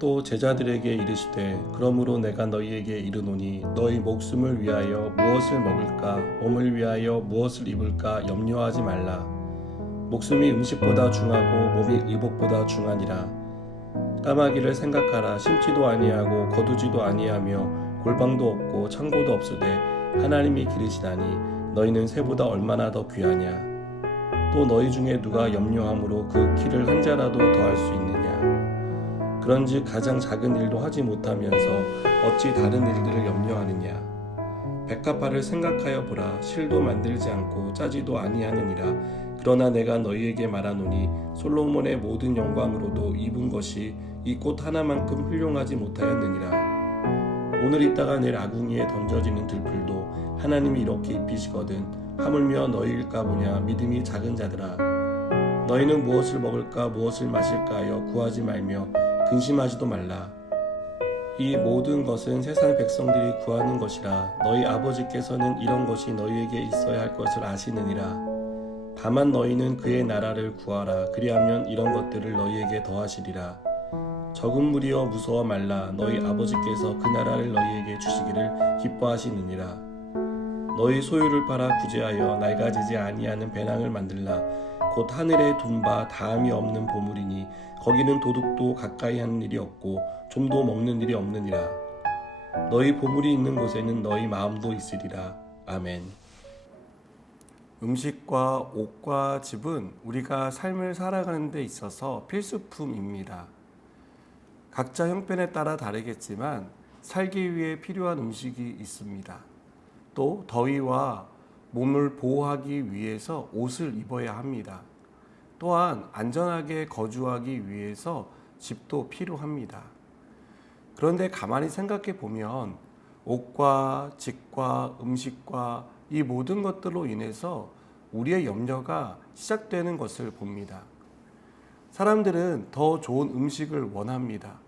또 제자들에게 이르시되 그러므로 내가 너희에게 이르노니 너희 목숨을 위하여 무엇을 먹을까 몸을 위하여 무엇을 입을까 염려하지 말라. 목숨이 음식보다 중하고 몸이 의복보다 중하니라. 까마귀를 생각하라. 심지도 아니하고 거두지도 아니하며 골방도 없고 창고도 없으되 하나님이 기르시나니 너희는 새보다 얼마나 더 귀하냐. 또 너희 중에 누가 염려함으로 그 키를 한 자라도 더할 수 있느냐. 그런즉 가장 작은 일도 하지 못하면서 어찌 다른 일들을 염려하느냐. 백합화를 생각하여 보라. 실도 만들지 않고 짜지도 아니하느니라. 그러나 내가 너희에게 말하노니 솔로몬의 모든 영광으로도 입은 것이 이 꽃 하나만큼 훌륭하지 못하였느니라. 오늘 있다가 내일 아궁이에 던져지는 들풀도 하나님이 이렇게 입히시거든 하물며 너희일까 보냐. 믿음이 작은 자들아, 너희는 무엇을 먹을까 무엇을 마실까 하여 구하지 말며 근심하지도 말라. 이 모든 것은 세상 백성들이 구하는 것이라. 너희 아버지께서는 이런 것이 너희에게 있어야 할 것을 아시느니라. 다만 너희는 그의 나라를 구하라. 그리하면 이런 것들을 너희에게 더하시리라. 적은 무리여 무서워 말라. 너희 아버지께서 그 나라를 너희에게 주시기를 기뻐하시느니라. 너희 소유를 팔아 구제하여 낡아지지 아니하는 배낭을 만들라. 곧 하늘에 둔 바 다함이 없는 보물이니 거기는 도둑도 가까이 하는 일이 없고 좀도 먹는 일이 없느니라. 너희 보물이 있는 곳에는 너희 마음도 있으리라. 아멘. 음식과 옷과 집은 우리가 삶을 살아가는 데 있어서 필수품입니다. 각자 형편에 따라 다르겠지만 살기 위해 필요한 음식이 있습니다. 또 더위와 몸을 보호하기 위해서 옷을 입어야 합니다. 또한 안전하게 거주하기 위해서 집도 필요합니다. 그런데 가만히 생각해 보면 옷과 집과 음식과 이 모든 것들로 인해서 우리의 염려가 시작되는 것을 봅니다. 사람들은 더 좋은 음식을 원합니다.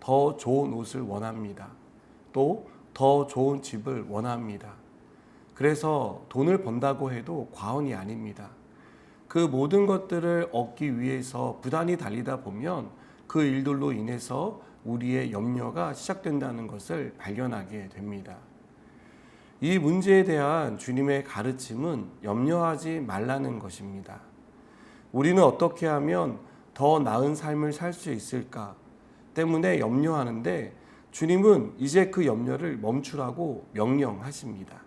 더 좋은 옷을 원합니다. 또 더 좋은 집을 원합니다. 그래서 돈을 번다고 해도 과언이 아닙니다. 그 모든 것들을 얻기 위해서 부단히 달리다 보면 그 일들로 인해서 우리의 염려가 시작된다는 것을 발견하게 됩니다. 이 문제에 대한 주님의 가르침은 염려하지 말라는 것입니다. 우리는 어떻게 하면 더 나은 삶을 살 수 있을까 때문에 염려하는데 주님은 이제 그 염려를 멈추라고 명령하십니다.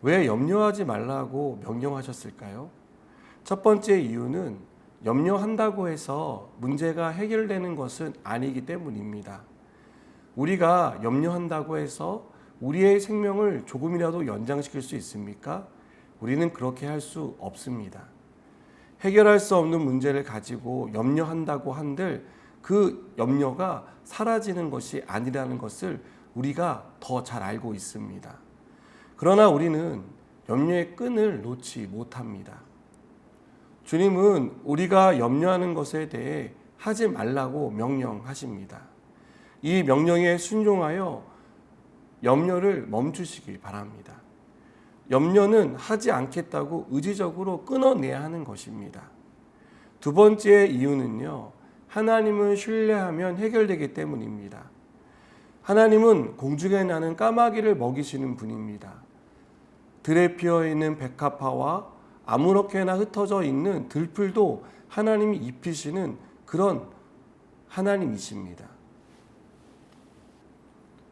왜 염려하지 말라고 명령하셨을까요? 첫 번째 이유는 염려한다고 해서 문제가 해결되는 것은 아니기 때문입니다. 우리가 염려한다고 해서 우리의 생명을 조금이라도 연장시킬 수 있습니까? 우리는 그렇게 할 수 없습니다. 해결할 수 없는 문제를 가지고 염려한다고 한들 그 염려가 사라지는 것이 아니라는 것을 우리가 더 잘 알고 있습니다. 그러나 우리는 염려의 끈을 놓지 못합니다. 주님은 우리가 염려하는 것에 대해 하지 말라고 명령하십니다. 이 명령에 순종하여 염려를 멈추시기 바랍니다. 염려는 하지 않겠다고 의지적으로 끊어내야 하는 것입니다. 두 번째 이유는요, 하나님을 신뢰하면 해결되기 때문입니다. 하나님은 공중에 나는 까마귀를 먹이시는 분입니다. 들에 피어있는 백합화와 아무렇게나 흩어져 있는 들풀도 하나님이 입히시는 그런 하나님이십니다.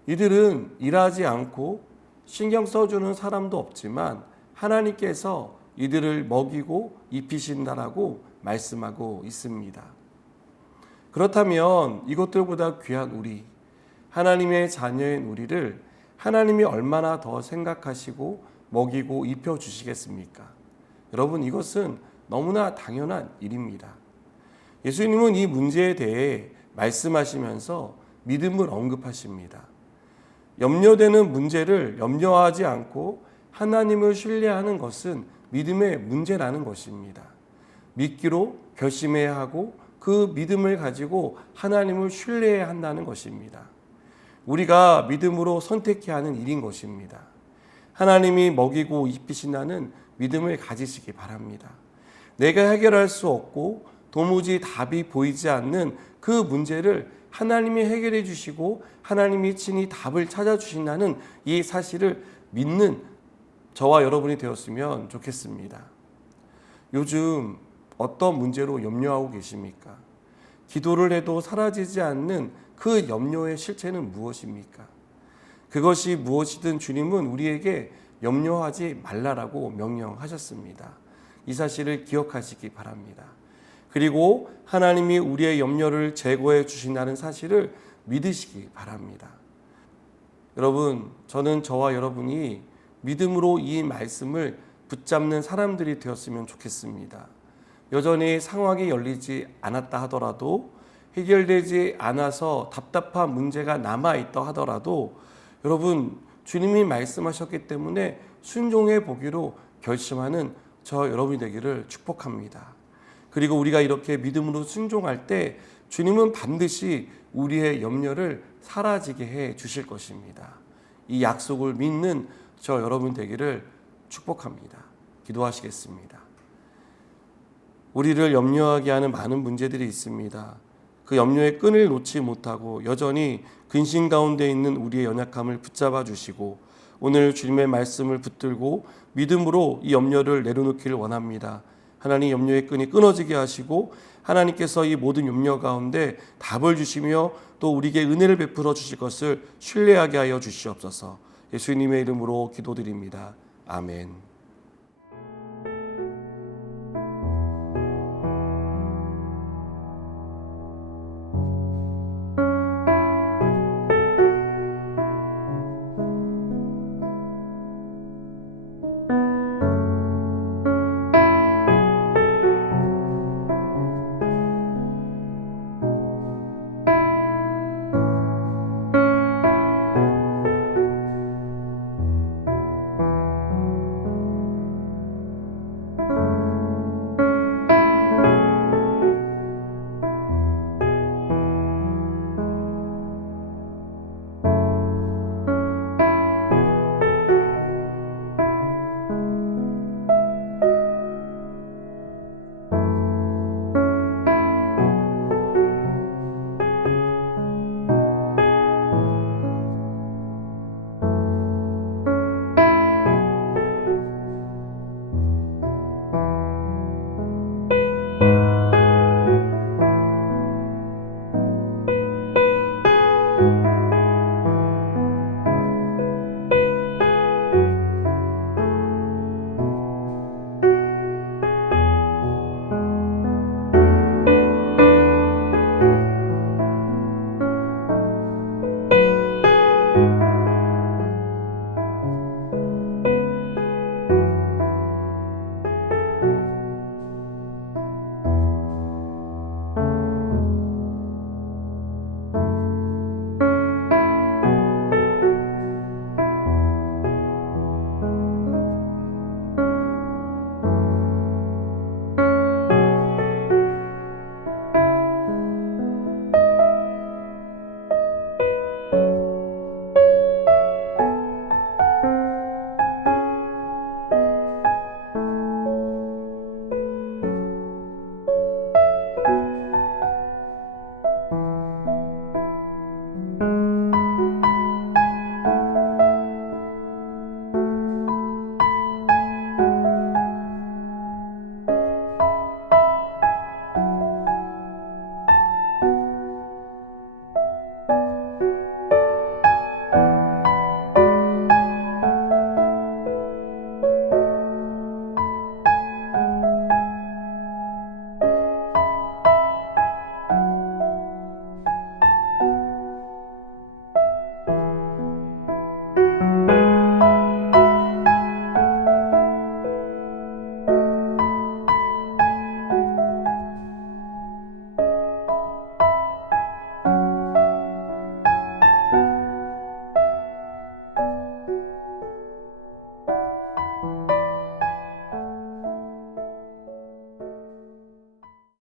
이들은 일하지 않고 신경 써주는 사람도 없지만 하나님께서 이들을 먹이고 입히신다라고 말씀하고 있습니다. 그렇다면 이것들보다 귀한 우리, 하나님의 자녀인 우리를 하나님이 얼마나 더 생각하시고 먹이고 입혀주시겠습니까? 여러분, 이것은 너무나 당연한 일입니다. 예수님은 이 문제에 대해 말씀하시면서 믿음을 언급하십니다. 염려되는 문제를 염려하지 않고 하나님을 신뢰하는 것은 믿음의 문제라는 것입니다. 믿기로 결심해야 하고 그 믿음을 가지고 하나님을 신뢰해야 한다는 것입니다. 우리가 믿음으로 선택해야 하는 일인 것입니다. 하나님이 먹이고 입히신다는 믿음을 가지시기 바랍니다. 내가 해결할 수 없고 도무지 답이 보이지 않는 그 문제를 하나님이 해결해 주시고 하나님이 친히 답을 찾아주신다는 이 사실을 믿는 저와 여러분이 되었으면 좋겠습니다. 요즘 어떤 문제로 염려하고 계십니까? 기도를 해도 사라지지 않는 그 염려의 실체는 무엇입니까? 그것이 무엇이든 주님은 우리에게 염려하지 말라라고 명령하셨습니다. 이 사실을 기억하시기 바랍니다. 그리고 하나님이 우리의 염려를 제거해 주신다는 사실을 믿으시기 바랍니다. 여러분, 저는 저와 여러분이 믿음으로 이 말씀을 붙잡는 사람들이 되었으면 좋겠습니다. 여전히 상황이 열리지 않았다 하더라도, 해결되지 않아서 답답한 문제가 남아있다 하더라도 여러분, 주님이 말씀하셨기 때문에 순종해 보기로 결심하는 저 여러분이 되기를 축복합니다. 그리고 우리가 이렇게 믿음으로 순종할 때 주님은 반드시 우리의 염려를 사라지게 해 주실 것입니다. 이 약속을 믿는 저 여러분 되기를 축복합니다. 기도하시겠습니다. 우리를 염려하게 하는 많은 문제들이 있습니다. 그 염려의 끈을 놓지 못하고 여전히 근심 가운데 있는 우리의 연약함을 붙잡아 주시고 오늘 주님의 말씀을 붙들고 믿음으로 이 염려를 내려놓기를 원합니다. 하나님, 염려의 끈이 끊어지게 하시고 하나님께서 이 모든 염려 가운데 답을 주시며 또 우리에게 은혜를 베풀어 주실 것을 신뢰하게 하여 주시옵소서. 예수님의 이름으로 기도드립니다. 아멘.